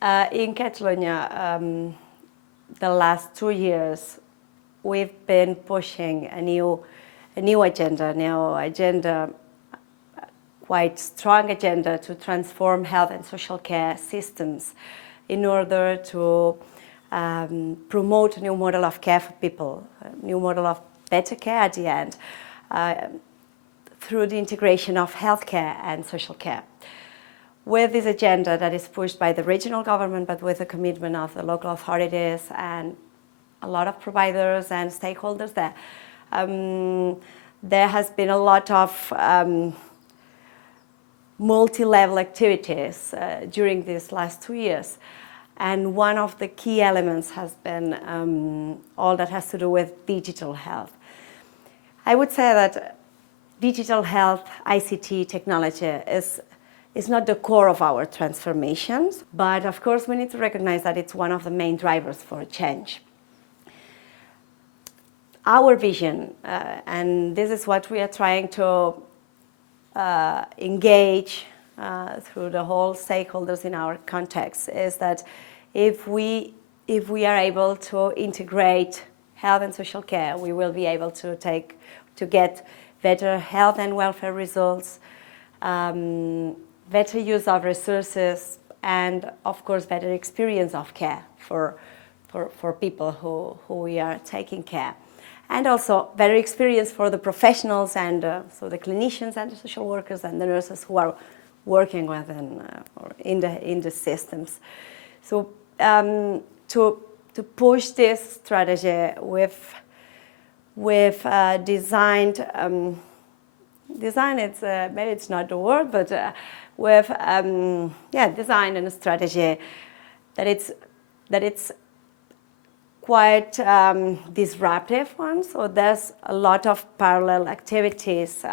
In Catalonia, the last 2 years, we've been pushing a new agenda, quite strong agenda to transform health and social care systems in order to promote a new model of care for people, a new model of better care at the end, through the integration of healthcare and social care. With this agenda that is pushed by the regional government, but with the commitment of the local authorities and a lot of providers and stakeholders there has been a lot of multi-level activities during these last 2 years. And one of the key elements has been all that has to do with digital health. I would say that digital health, ICT technology is not the core of our transformations, but of course we need to recognize that it's one of the main drivers for change. Our vision, and this is what we are trying to engage through the whole stakeholders in our context, is that if we are able to integrate health and social care, we will be able to get better health and welfare results, better use of resources, and of course better experience of care for people who we are taking care. And also better experience for the professionals and so the clinicians and the social workers and the nurses who are working within in the systems. So to push this strategy, we've designed. Design, it's maybe it's not the word, but with design and a strategy that it's quite disruptive one. So there's a lot of parallel activities.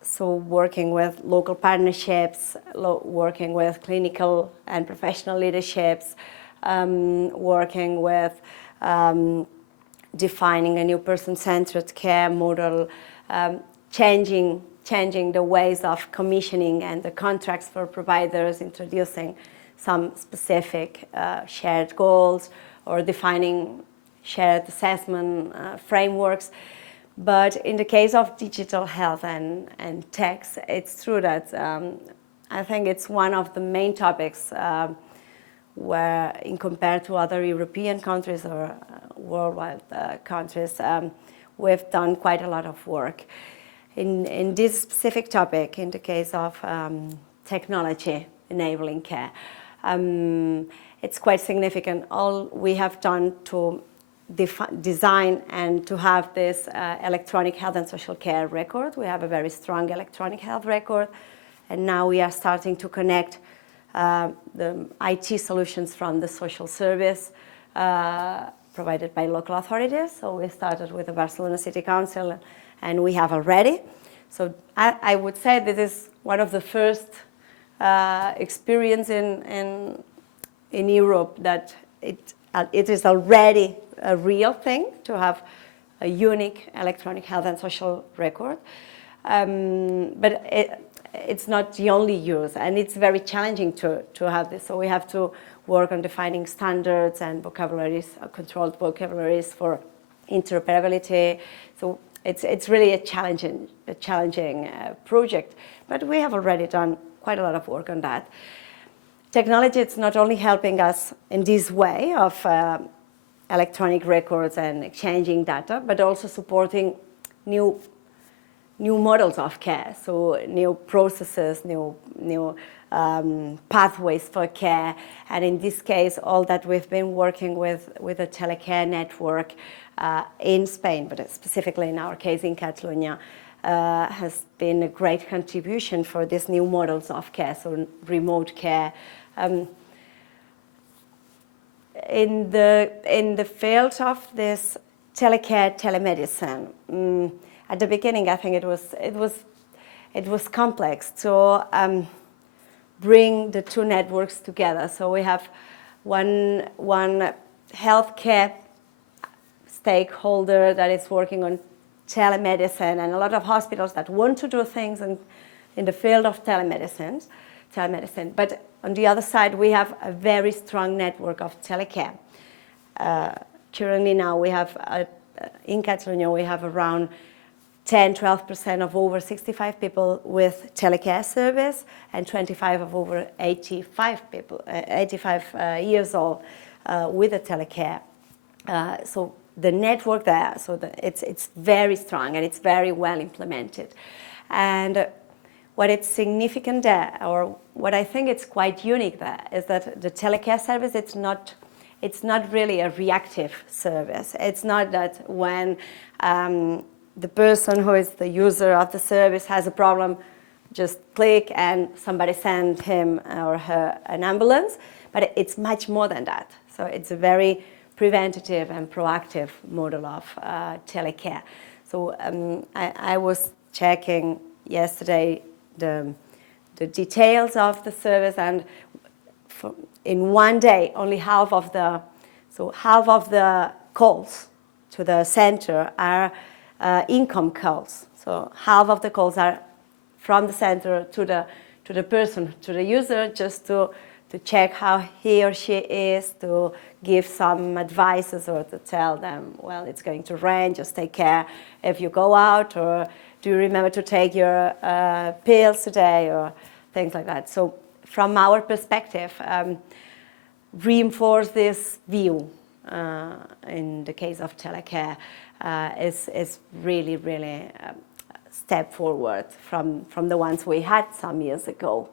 So working with local partnerships, working with clinical and professional leaderships, working with defining a new person-centered care model, changing the ways of commissioning and the contracts for providers, introducing some specific shared goals or defining shared assessment frameworks. But in the case of digital health and tech, it's true that I think it's one of the main topics where, in compared to other European countries or worldwide countries, we've done quite a lot of work. In this specific topic, in the case of technology enabling care, it's quite significant. All we have done to design and to have this electronic health and social care record. We have a very strong electronic health record, and now we are starting to connect the IT solutions from the social service provided by local authorities. So we started with the Barcelona City Council, and we have already. So I would say this is one of the first experience in Europe that it is already a real thing to have a unique electronic health and social record. But it's not the only use, and it's very challenging to have this. So we have to work on defining standards and vocabularies, controlled vocabularies for interoperability. So it's really a challenging project, but we have already done quite a lot of work on that. Technology is not only helping us in this way of electronic records and exchanging data, but also supporting new models of care, so new processes, new pathways for care. And in this case, all that we've been working with a telecare network in Spain, but specifically in our case in Catalonia, has been a great contribution for these new models of care, so remote care. In the field of this telecare, telemedicine, at the beginning, I think it was complex to bring the two networks together. So we have one healthcare stakeholder that is working on telemedicine, and a lot of hospitals that want to do things in the field of telemedicine. But on the other side, we have a very strong network of telecare. Currently now we have, in Catalonia, we have around 10-12% of over 65 people with telecare service and 25 of over 85 people, 85 years old with a telecare. So the network there, so it's very strong and it's very well implemented. And what is significant there, or what I think it's quite unique there, is that the telecare service, it's not really a reactive service. It's not that when the person who is the user of the service has a problem, just click and somebody send him or her an ambulance, but it's much more than that. So it's a very preventative and proactive model of telecare. So I was checking yesterday the details of the service, and in one day only half of the calls to the center are income calls. So half of the calls are from the center to the person, to the user, just to check how he or she is, to give some advices or to tell them, well, it's going to rain, just take care if you go out, or do you remember to take your pills today, or things like that. So from our perspective, reinforce this view in the case of telecare is really a step forward from the ones we had some years ago.